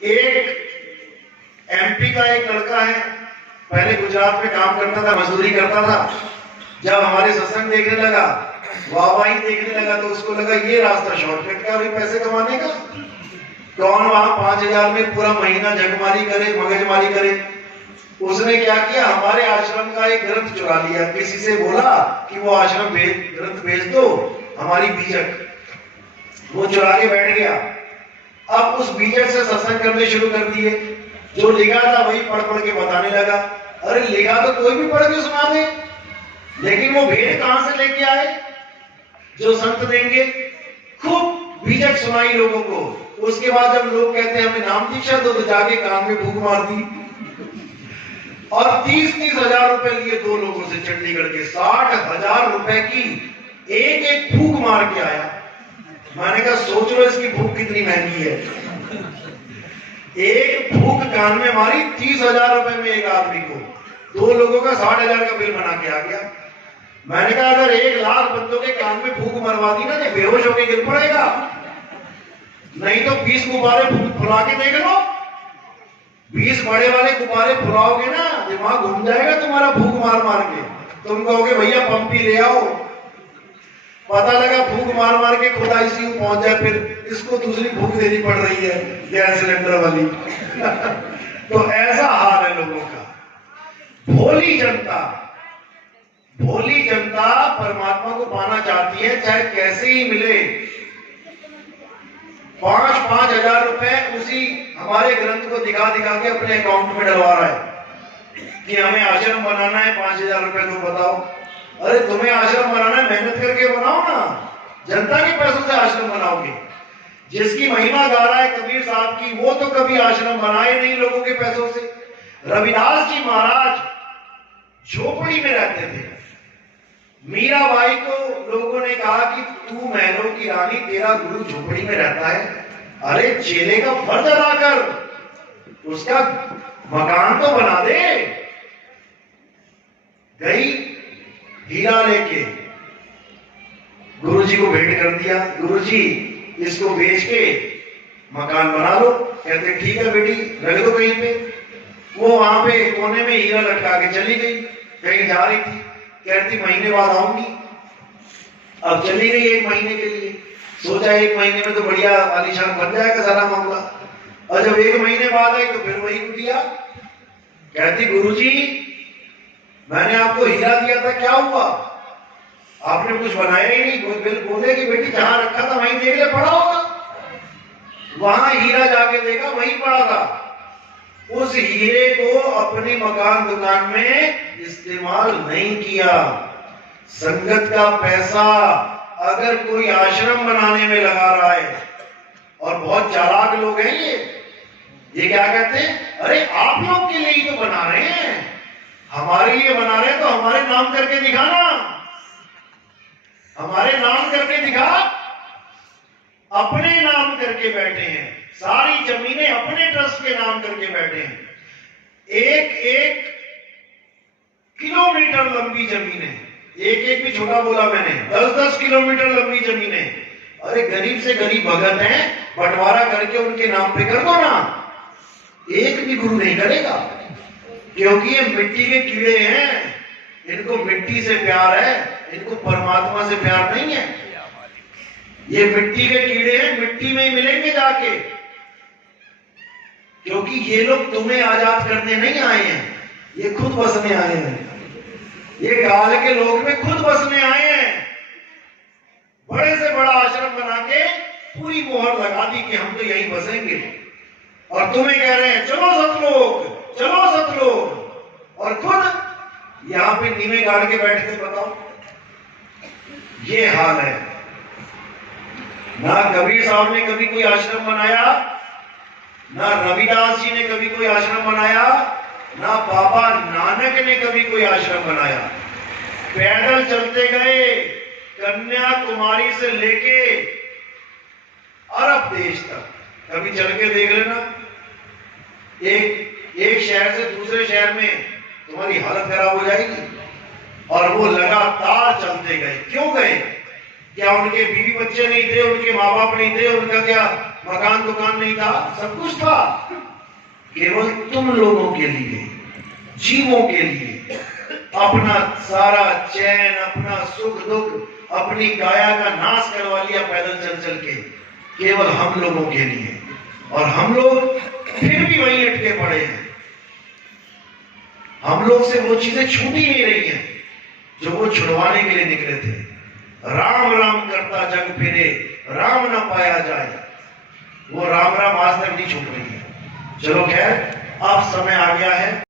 एक एमपी का एक लड़का है, पहले गुजरात में काम करता था, मजदूरी करता था। जब हमारे सत्संग देखने लगा, वाहवाही देखने लगा, तो उसको लगा ये रास्ता शॉर्टकट का भी पैसे कमाने का। कौन वहां 5,000 में पूरा महीना जगमारी करे, मगजमारी करे। उसने क्या किया, हमारे आश्रम का एक ग्रंथ चुरा लिया, किसी से बोला कि वो आश्रम ग्रंथ भेज दो, हमारी बीजक। वो चुरा के बैठ गया। अब उस बीजक से सत्संग करने शुरू कर दिए। जो लिखा था वही पढ़ पढ़ के बताने लगा। अरे लिखा तो कोई भी पढ़ के सुना दे, लेकिन वो भेद कहां से लेके आए जो संत देंगे। खूब बीजक सुनाई लोगों को। उसके बाद जब लोग कहते हैं हमें नाम दीक्षा दो, तो जाके कान में फूंक मार दी और 30-30 हजार रुपए लिए दो लोगों से चंडीगढ़ के। 60,000 रुपए की एक एक फूंक मार के आया। मैंने कहा सोच लो इसकी फूंक कितनी महंगी है। एक फूंक कान में मारी 30,000 रुपए में एक आदमी को, दो लोगों का 60,000 का बिल बना के आ गया। मैंने कहा अगर 1,00,000 बंदों के कान में फूंक मरवा दी ना, तो बेहोश होकर गिर पड़ेगा। नहीं तो 20 गुब्बारे फुला के देख लो। 20 बड़े वाले गुब्बारे फुलाओगे ना, दिमाग घूम जाएगा तुम्हारा फूंक मार मार के। तुम कहोगे भैया पंपी ले आओ। पता लगा फूंक मार मार के खुद आईसीयू पहुंच जाए, फिर इसको दूसरी फूंक देनी पड़ रही है गैस सिलेंडर वाली। तो ऐसा हाल है लोगों का। भोली जनता परमात्मा को पाना चाहती है, चाहे कैसे ही मिले। 5-5 हजार रुपए उसी हमारे ग्रंथ को दिखा दिखा के अपने अकाउंट में डलवा रहा है कि हमें आश्रम बनाना है, 5,000 रुपए तो बताओ। अरे तुम्हें आश्रम बनाना है, मेहनत करके बनाओ ना। जनता के पैसों से आश्रम बनाओगे। जिसकी महिमा गा रहा है कबीर साहब की, वो तो कभी आश्रम बनाए नहीं लोगों के पैसों से। रविदास जी महाराज झोपड़ी में रहते थे। मीराबाई को लोगों ने कहा कि तू महलों की रानी, तेरा गुरु झोपड़ी में रहता है, अरे चेले का फर्ज अदा कर, उसका मकान तो बना दे। गई हीरा लेके गुरुजी को भेंट कर दिया। गुरुजी इसको बेच के मकान बना लो। कहते ठीक है बेटी, रख दो कहीं पे। वो वहां पे कोने में हीरा लटका के चली गई। कहीं जा रही थी, कहती महीने बाद आऊंगी। अब चली गई 1 महीने के लिए। सोचा 1 महीने में तो बढ़िया आलीशान बन जाएगा सारा मामला। और जब 1 महीने बाद आई तो फिर वही कुटिया। कहती गुरुजी मैंने आपको हीरा दिया था, क्या हुआ? आपने कुछ बनाया ही नहीं। बिल बोले कि बेटी जहां रखा था वहीं देख ले, पड़ा होगा। वहां हीरा जाके देखा, वहीं पड़ा था। उस हीरे को अपने मकान दुकान में इस्तेमाल नहीं किया। संगत का पैसा अगर कोई आश्रम बनाने में लगा रहा है, और बहुत चालाक लोग हैं ये क्या कहते हैं, अरे आप लोग के लिए ही तो बना रहे हैं, हमारे लिए बना रहे हैं, तो हमारे नाम करके दिखाना, हमारे नाम करके दिखा। अपने नाम करके बैठे हैं, सारी जमीनें अपने ट्रस्ट के नाम करके बैठे हैं। 1-1 किलोमीटर लंबी जमीनें, 1-1 भी छोटा बोला मैंने, 10-10 किलोमीटर लंबी जमीनें। अरे गरीब से गरीब भगत हैं, बंटवारा करके उनके नाम पे कर दो ना। एक भी गुरु नहीं करेगा, क्योंकि ये मिट्टी के कीड़े हैं। इनको मिट्टी से प्यार है, इनको परमात्मा से प्यार नहीं है। ये मिट्टी के कीड़े हैं, मिट्टी में ही मिलेंगे जाके। क्योंकि ये लोग तुम्हें आजाद करने नहीं आए हैं, ये खुद बसने आए हैं। ये काल के लोग में खुद बसने आए हैं। बड़े से बड़ा आश्रम बना के पूरी मोहर लगा दी कि हम तो यहीं बसेंगे, और तुम्हें कह रहे हैं चलो सतलोक, चलो सतलोक, और खुद यहां पे नीवे गाड़ के बैठे। बताओ, ये हाल है। ना कबीर साहब ने कभी कोई आश्रम बनाया, ना रविदास जी ने कभी कोई आश्रम बनाया, ना बाबा नानक ने कभी कोई आश्रम बनाया। पैदल चलते गए कन्याकुमारी से लेके अरब देश तक। कभी चल के देख लेना, एक शहर से दूसरे शहर में तुम्हारी हालत खराब हो जाएगी। और वो लगातार चलते गए। क्यों गए? क्या उनके बीवी बच्चे नहीं थे, उनके माँ बाप नहीं थे, उनका क्या मकान दुकान नहीं था, सब कुछ था, केवल तुम लोगों के लिए, जीवों के लिए। अपना सारा चैन, अपना सुख दुख, अपनी काया का नाश करवा लिया पैदल चल चल के, केवल हम लोगों के लिए। और हम लोग फिर भी वहीं अटके पड़े हैं। हम लोग से वो चीजें छूट ही नहीं रही हैं जो वो छुड़वाने के लिए निकले थे। राम राम करता जग फिरे, राम न पाया जाए, वो राम राम आज तक नहीं छूट रही है। चलो खैर, अब समय आ गया है।